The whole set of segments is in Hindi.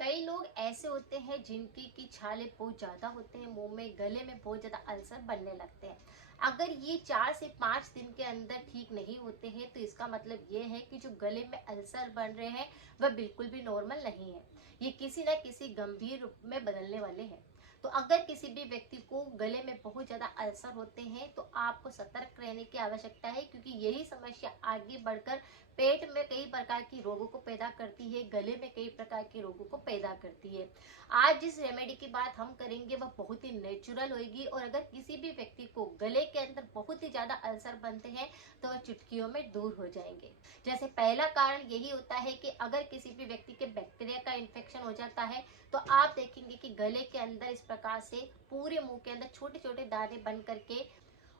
कई लोग ऐसे होते हैं जिनकी की छाले बहुत ज़्यादा होते हैं, मुंह में गले में बहुत ज़्यादा अल्सर बनने लगते हैं। अगर ये 4 से 5 दिन के अंदर ठीक नहीं होते हैं तो इसका मतलब ये है कि जो गले में अल्सर बन रहे हैं वह बिल्कुल भी नॉर्मल नहीं है। ये किसी न किसी गंभीर रूप में बदलने वाले हैं। तो अगर किसी भी व्यक्ति को गले में बहुत ज़्यादा अल्सर होते हैं तो आपको सतर्क रहने की आवश्यकता है, क्योंकि यही समस्या आगे बढ़कर पेट में कई प्रकार की रोगों को पैदा करती है, गले में कई प्रकार के रोगों को पैदा करती है। आज जिस रेमेडी की बात हम करेंगे वह बहुत ही नेचुरल होगी, और अगर किसी भी व्यक्ति को गले के अंदर बहुत ही ज्यादा अल्सर बनते हैं तो वह चुटकियों में दूर हो जाएंगे। जैसे पहला कारण यही होता है कि अगर किसी भी व्यक्ति के बैक्टीरिया का इन्फेक्शन हो जाता है तो आप देखेंगे कि गले के अंदर इस प्रकार से पूरे मुंह के अंदर छोटे छोटे दाने बन करके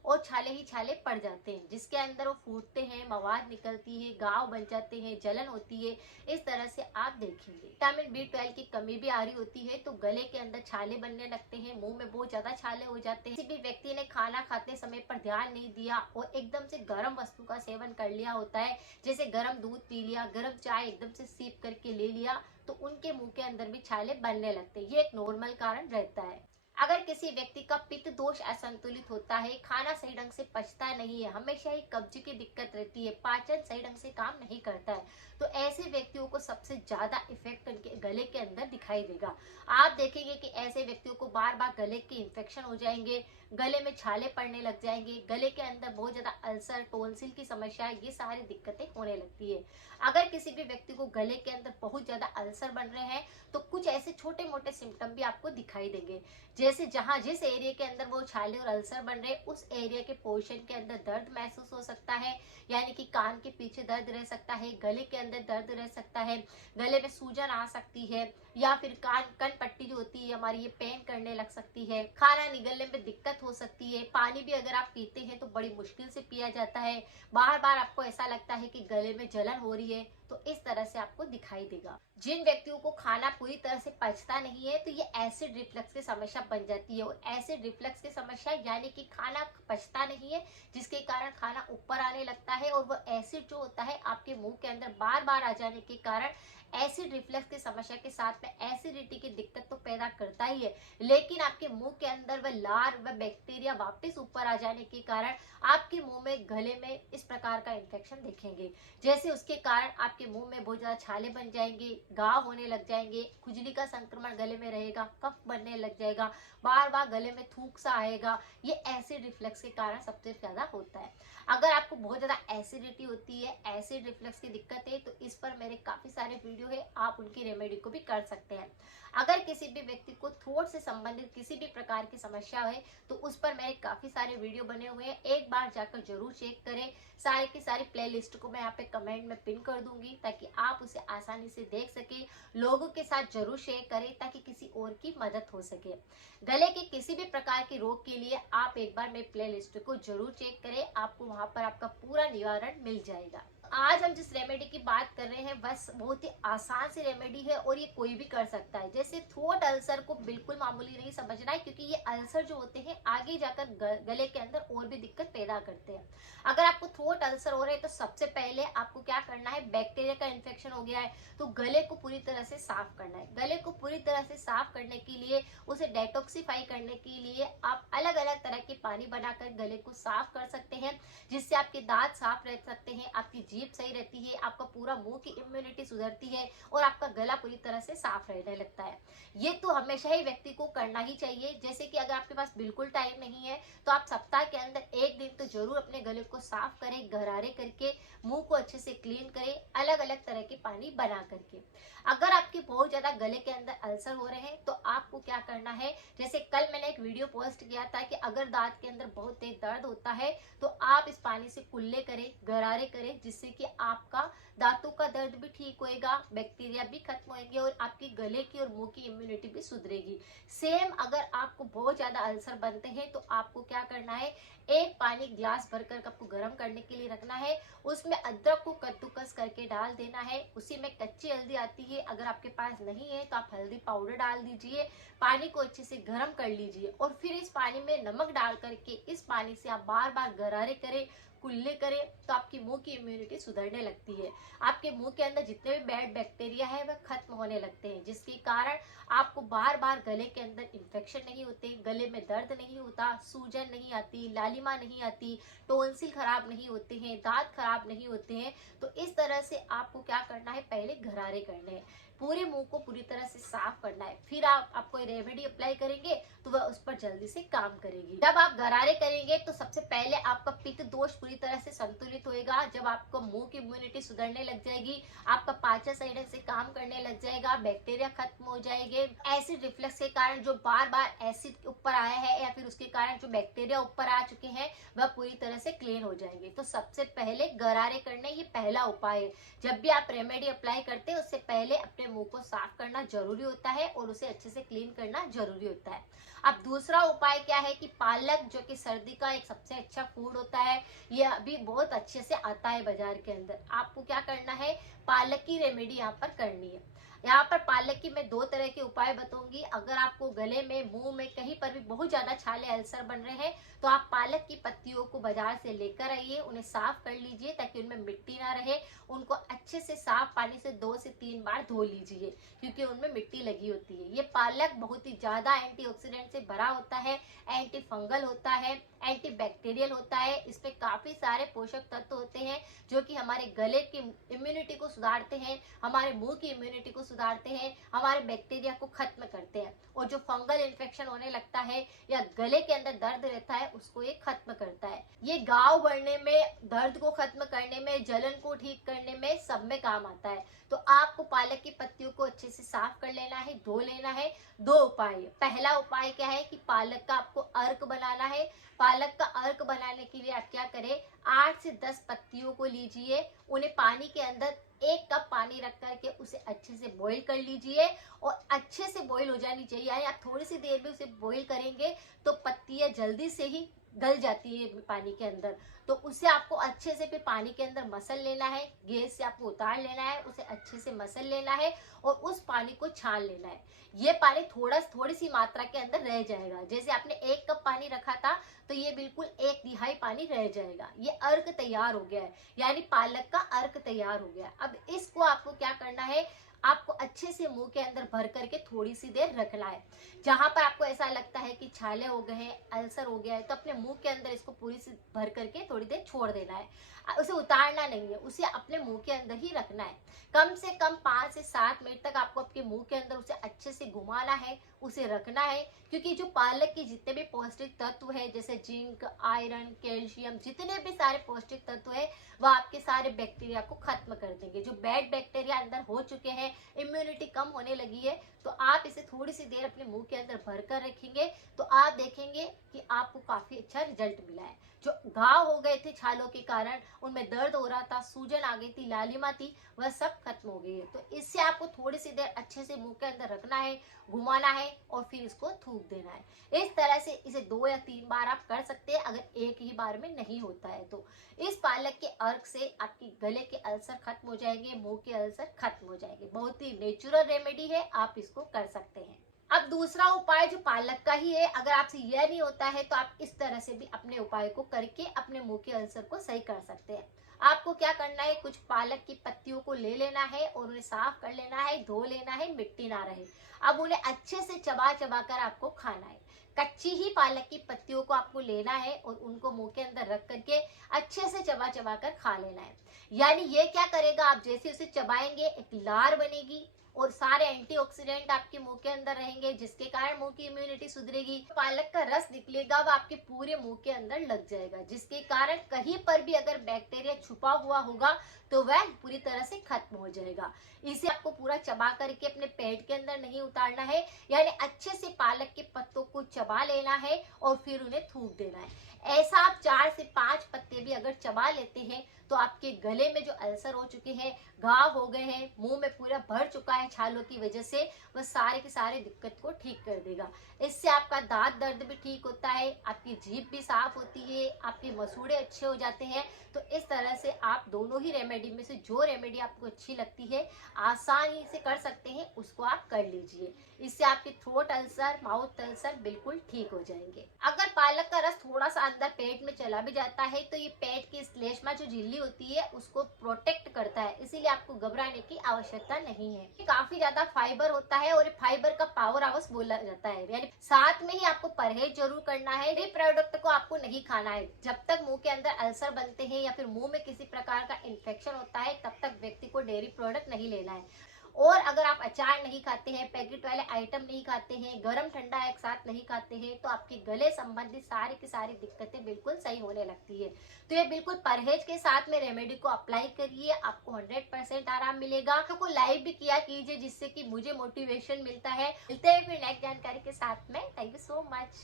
और छाले ही छाले पड़ जाते हैं, जिसके अंदर वो फूटते हैं, मवाद निकलती है, घाव बन जाते हैं, जलन होती है। इस तरह से आप देखेंगे विटामिन B12 की कमी भी आ रही होती है तो गले के अंदर छाले बनने लगते हैं, मुंह में बहुत ज्यादा छाले हो जाते हैं। किसी भी व्यक्ति ने खाना खाते समय पर ध्यान नहीं दिया और एकदम से गर्म वस्तु का सेवन कर लिया होता है, जैसे गर्म दूध पी लिया, गर्म चाय एकदम से सीप करके ले लिया, तो उनके मुंह के अंदर भी छाले बनने लगते हैं। ये एक नॉर्मल कारण रहता है। अगर किसी व्यक्ति का पित्त दोष असंतुलित होता है, खाना सही ढंग से पचता नहीं है, हमेशा ही कब्ज की दिक्कत रहती है, पाचन सही ढंग से काम नहीं करता है, तो ऐसे व्यक्तियों को सबसे ज्यादा इफेक्ट उनके गले के अंदर दिखाई देगा। आप देखेंगे कि ऐसे व्यक्तियों को बार बार गले के इन्फेक्शन हो जाएंगे, गले में छाले पड़ने लग जाएंगे, गले के अंदर बहुत ज्यादा अल्सर, टोंसिल की समस्या, ये सारी दिक्कतें होने लगती है। अगर किसी भी व्यक्ति को गले के अंदर बहुत ज्यादा अल्सर बन रहे हैं तो कुछ ऐसे छोटे मोटे सिम्टम भी आपको दिखाई देंगे, जैसे जहां जिस एरिया के अंदर वो छाले और अल्सर बन रहे उस एरिया के पोर्शन के अंदर दर्द महसूस हो सकता है, यानी कि कान के पीछे दर्द रह सकता है, गले के अंदर दर्द रह सकता है, गले में सूजन आ सकती है, या फिर कान कन पट्टी जो होती है हमारी, ये पेन करने लग सकती है, खाना निगलने में दिक्कत हो सकती है, पानी भी अगर आप पीते हैं तो बड़ी मुश्किल से पिया जाता है, बार बार आपको ऐसा लगता है कि गले में जलन हो रही है, तो इस तरह से आपको दिखाई देगा। जिन व्यक्तियों को खाना पूरी तरह से पचता नहीं है तो ये एसिड रिफ्लक्स की समस्या बन जाती है, और एसिड रिफ्लक्स की समस्या यानी कि खाना पचता नहीं है, जिसके कारण खाना ऊपर आने लगता है, और वो एसिड जो होता है आपके मुंह के अंदर बार बार आ जाने के कारण एसिड रिफ्लक्स की समस्या के साथ में एसिडिटी की दिक्कत तो पैदा करता ही है, लेकिन आपके मुंह के अंदर वह लार व बैक्टीरिया वापस ऊपर आ जाने के कारण आपके मुंह में, गले में इस प्रकार का इन्फेक्शन देखेंगे, जैसे उसके कारण आपके मुंह में बहुत ज्यादा छाले बन जाएंगे, घाव होने लग जाएंगे, खुजली का संक्रमण गले में रहेगा, कफ बनने लग जाएगा, बार बार गले में थूक सा आएगा। ये एसिड रिफ्लक्स के कारण सबसे ज्यादा होता है। अगर आपको बहुत ज्यादा एसिडिटी होती है, एसिड रिफ्लक्स की दिक्कत है, तो इस पर मेरे काफी सारे वीडियो है, आप उनकी रेमेडी को भी कर सकते हैं। अगर किसी भी व्यक्ति को थ्रोट से संबंधित किसी भी प्रकार की समस्या है तो उस पर मेरे काफी सारे वीडियो बने हुए हैं, एक बार जाकर जरूर चेक करें। सारी की सारी प्लेलिस्ट को मैं यहाँ पे कमेंट में पिन कर दूंगी ताकि आप उसे आसानी से देख सके, लोगों के साथ जरूर शेयर करें ताकि किसी और की मदद हो सके। गले के किसी भी प्रकार के रोग के लिए आप एक बार मेरी प्लेलिस्ट को जरूर चेक करें, आपको वहां पर आपका पूरा निवारण मिल जाएगा। आज हम जिस रेमेडी की बात कर रहे हैं बस बहुत ही आसान सी रेमेडी है और ये कोई भी कर सकता है। जैसे थ्रोट अल्सर को बिल्कुल मामूली नहीं समझना है, क्योंकि ये अल्सर जो होते हैं आगे जाकर गले के अंदर और भी दिक्कत पैदा करते हैं। अगर आपको थ्रोट अल्सर हो रहे हैं तो सबसे पहले आपको क्या करना है, बैक्टीरिया का इन्फेक्शन हो गया है तो गले को पूरी तरह से साफ करना है। गले को पूरी तरह से साफ करने के लिए, उसे डेटॉक्सिफाई करने के लिए आप अलग अलग तरह के पानी बनाकर गले को साफ कर सकते हैं, जिससे आपके दांत साफ रह सकते हैं, आपकी जीभ सही रहती है, आपका पूरा मुंह की इम्यूनिटी सुधरती है और आपका गला पूरी तरह से साफ रहने लगता है। ये तो हमेशा ही व्यक्ति को करना ही चाहिए। जैसे कि अगर आपके पास बिल्कुल टाइम नहीं है तो आप सप्ताह के अंदर एक दिन तो जरूर अपने गले को साफ करें, गरारे करके, मुंह को अच्छे से क्लीन करें, अलग अलग तरह के पानी बना करके। अगर आपके बहुत ज्यादा गले के अंदर अल्सर हो रहे हैं तो आपको क्या करना है, जैसे कल मैंने एक वीडियो पोस्ट किया था कि अगर दांत के अंदर बहुत तेज दर्द होता है तो आप इस पानी से कुल्ले करें, गरारे करें, जिससे कि आपका दांतों का दर्द भी ठीक होएगा, बैक्टीरिया भी खत्म होंगे और आपकी गले की और मुंह की इम्यूनिटी भी सुधरेगी। सेम अगर आपको बहुत ज्यादा अल्सर बनते हैं तो आपको क्या करना है, एक पानी ग्लास भरकर आपको गर्म करने के लिए रखना है, उसमें अदरक को कद्दूकस करके डाल देना है, उसी में कच्ची हल्दी आती है, अगर आप आपके पास नहीं है तो आप हल्दी पाउडर डाल दीजिए, पानी को अच्छे से गर्म कर लीजिए और फिर इस पानी में नमक डाल करके इस पानी से आप बार बार गरारे करें, कुल्ले करें, तो आपकी मुंह की इम्यूनिटी सुधरने लगती है। आपके मुंह के अंदर जितने भी बैड बैक्टीरिया है वह खत्म होने लगते हैं, जिसके कारण आपको बार बार गले के अंदर इन्फेक्शन नहीं होते, गले में दर्द नहीं होता, सूजन नहीं आती, लालिमा नहीं आती, टोंसिल खराब नहीं होते हैं, दांत खराब नहीं होते हैं। तो इस तरह से आपको क्या करना है, पहले गरारे करने हैं, पूरे मुंह को पूरी तरह से साफ करना है, फिर आप कोई रेमेडी अप्लाई करेंगे तो वह उस पर जल्दी से काम करेगी। जब आप गरारे करेंगे तो सबसे पहले आपका पित्त दोष पूरी तरह से संतुलित होएगा। जब आपको मुंह की इम्यूनिटी सुधरने लग जाएगी, आपका पाचन सही से काम करने लग जाएगा, बैक्टीरिया खत्म हो जाएंगे। एसिड रिफ्लक्स के कारण जो बार बार एसिड ऊपर आया है या फिर उसके कारण जो बैक्टीरिया ऊपर आ चुके हैं वह पूरी तरह से क्लीन हो जाएंगे। तो सबसे पहले गरारे करना ये पहला उपाय है। जब भी आप रेमेडी अप्लाई करते हैं उससे पहले अपने मुंह को साफ करना जरूरी होता है और उसे अच्छे से क्लीन करना जरूरी होता है। अब दूसरा उपाय क्या है कि पालक, जो कि सर्दी का एक सबसे अच्छा फूड होता है, ये अभी बहुत अच्छे से आता है बाजार के अंदर। आपको क्या करना है, पालक की रेमेडी यहाँ पर करनी है। यहाँ पर पालक की मैं 2 तरह के उपाय बताऊंगी। अगर आपको गले में, मुंह में कहीं पर भी बहुत ज्यादा छाले, अल्सर बन रहे हैं तो आप पालक की पत्तियों को बाजार से लेकर आइए, उन्हें साफ कर लीजिए ताकि उनमें मिट्टी ना रहे। उनको अच्छे से साफ पानी से 2 से 3 बार धो लीजिए क्योंकि उनमें मिट्टी लगी होती है। ये पालक बहुत ही ज्यादा एंटीऑक्सीडेंट से भरा होता है, एंटी फंगल होता है, एंटी बैक्टीरियल होता है। इसमें काफी सारे पोषक तत्व होते हैं जो कि हमारे गले की इम्यूनिटी को सुधारते हैं, हमारे मुंह की इम्यूनिटी को सुधारते हैं, हमारे बैक्टीरिया को खत्म करते हैं और जो फंगल इन्फेक्शन होने लगता है या गले के अंदर दर्द रहता है उसको ये खत्म करता है। ये घाव बढ़ने में, दर्द को खत्म करने में, जलन को ठीक करने में, सब में काम आता है। तो आपको पालक की पत्तियों को अच्छे से साफ कर लेना है, धो लेना है। 2 उपाय। पहला उपाय क्या है कि पालक का आपको अर्क बनाना है। पालक का अर्क बनाने के लिए आप क्या करें, 8 से 10 पत्तियों को लीजिए, उन्हें पानी के अंदर 1 कप पानी रख करके उसे अच्छे से बॉईल कर लीजिए और अच्छे से बॉईल हो जानी चाहिए। यानी आप थोड़ी सी देर में उसे बॉईल करेंगे तो पत्तियां जल्दी से ही गल जाती है पानी के अंदर। तो उसे आपको अच्छे से फिर पानी के अंदर मसल लेना है, गैस से आपको उतार लेना है, उसे अच्छे से मसल लेना है और उस पानी को छान लेना है। ये पानी थोड़ी सी मात्रा के अंदर रह जाएगा। जैसे आपने 1 कप पानी रखा था तो ये बिल्कुल 1/2 पानी रह जाएगा। ये अर्क तैयार हो गया है, यानी पालक का अर्क तैयार हो गया है। अब इसको आपको क्या करना है, आपको अच्छे से मुंह के अंदर भर करके थोड़ी सी देर रखना है। जहां पर आपको ऐसा लगता है कि छाले हो गए हैं, अल्सर हो गया है, तो अपने मुंह के अंदर इसको पूरी सी भर करके थोड़ी देर छोड़ देना है। उसे उतारना नहीं है, उसे अपने मुंह के अंदर ही रखना है। कम से कम 5 से 7 मिनट तक आपको आपके मुंह के अंदर उसे अच्छे से घुमाना है, उसे रखना है। क्योंकि जो पालक के जितने भी पौष्टिक तत्व है, जैसे जिंक, आयरन, कैल्शियम, जितने भी सारे पौष्टिक तत्व है वह आपके सारे बैक्टीरिया को खत्म कर देंगे। जो बैड बैक्टीरिया अंदर हो चुके हैं, इम्यूनिटी कम होने लगी है, तो आप इसे थोड़ी सी देर अपने मुंह के अंदर भर कर रखेंगे तो आप देखेंगे कि आपको काफी अच्छा रिजल्ट मिला है। जो घाव हो गए थे छालों के कारण, उनमें दर्द हो रहा था, सूजन आ गई थी, लालिमा थी, वह सब खत्म हो गई है। तो इससे आपको थोड़ी सी देर अच्छे से मुंह के अंदर रखना है, घुमाना है और फिर इसको थूक देना है। इस तरह से इसे 2 या 3 बार आप कर सकते हैं अगर एक ही बार में नहीं होता है तो। इस पालक के अर्क से आपकी गले के अल्सर खत्म हो जाएंगे, मुंह के अल्सर खत्म हो जाएंगे। बहुत ही नेचुरल रेमेडी है, आप इसको कर सकते हैं। अब दूसरा उपाय जो पालक का ही है, अगर आपसे यह नहीं होता है तो आप इस तरह से भी अपने उपाय को करके अपने मुंह के अल्सर को सही कर सकते हैं। आपको क्या करना है, कुछ पालक की पत्तियों को ले लेना है और उन्हें साफ कर लेना है, धो लेना है, मिट्टी ना रहे। अब उन्हें अच्छे से चबा चबा कर आपको खाना है। कच्ची ही पालक की पत्तियों को आपको लेना है और उनको मुंह के अंदर रख करके अच्छे से चबा चबा कर खा लेना है। यानी ये क्या करेगा, आप जैसे उसे चबाएंगे एक लार बनेगी और सारे एंटीऑक्सीडेंट आपके मुंह के अंदर रहेंगे, जिसके कारण मुंह की इम्यूनिटी सुधरेगी। पालक का रस निकलेगा, वो आपके पूरे मुंह के अंदर लग जाएगा, जिसके कारण कहीं पर भी अगर बैक्टीरिया छुपा हुआ होगा तो वह पूरी तरह से खत्म हो जाएगा। इसे आपको पूरा चबा करके अपने पेट के अंदर नहीं उतारना है, यानी अच्छे से पालक के पत्तों को चबा लेना है और फिर उन्हें थूक देना है। ऐसा आप 4 से 5 पत्ते भी अगर चबा लेते हैं तो आपके गले में जो अल्सर हो चुके हैं, घाव हो गए हैं, मुंह में पूरा भर चुका है छालों की वजह से, वह सारे के सारे दिक्कत को ठीक कर देगा। इससे आपका दांत दर्द भी ठीक होता है, आपकी जीभ भी साफ होती है, आपके मसूड़े अच्छे हो जाते हैं। तो इस तरह से आप दोनों ही रेमेडी में से जो रेमेडी आपको अच्छी लगती है, आसानी से कर सकते हैं, उसको आप कर लीजिए। इससे आपके थ्रोट अल्सर, माउथ अल्सर बिल्कुल ठीक हो जाएंगे। अगर पालक का रस थोड़ा सा अंदर पेट में चला भी जाता है तो ये पेट की श्लेष्मा जो झिल्ली होती है उसको प्रोटेक्ट करता है, इसीलिए आपको घबराने की आवश्यकता नहीं है। ये काफी ज्यादा फाइबर होता है और ये फाइबर का पावर हाउस बोला जाता है। यानी साथ में ही आपको परहेज जरूर करना है। ये प्रोडक्ट को आपको नहीं खाना है। जब तक मुंह के अंदर अल्सर बनते हैं या फिर मुंह में किसी प्रकार का इन्फेक्शन होता है, तब तक व्यक्ति को डेयरी प्रोडक्ट नहीं लेना है। और अगर आप अचार नहीं खाते हैं, पैकेट वाले आइटम नहीं खाते हैं, गरम ठंडा एक साथ नहीं खाते हैं, तो आपके गले संबंधित सारी की सारी दिक्कतें बिल्कुल सही होने लगती है। तो ये बिल्कुल परहेज के साथ में रेमेडी को अप्लाई करिए, आपको 100% आराम मिलेगा। तो को लाइव भी किया कीजिए, जिससे कि मुझे मोटिवेशन मिलता है। मिलते हैं फिर नेक्स्ट जानकारी के साथ में। Thank you so much.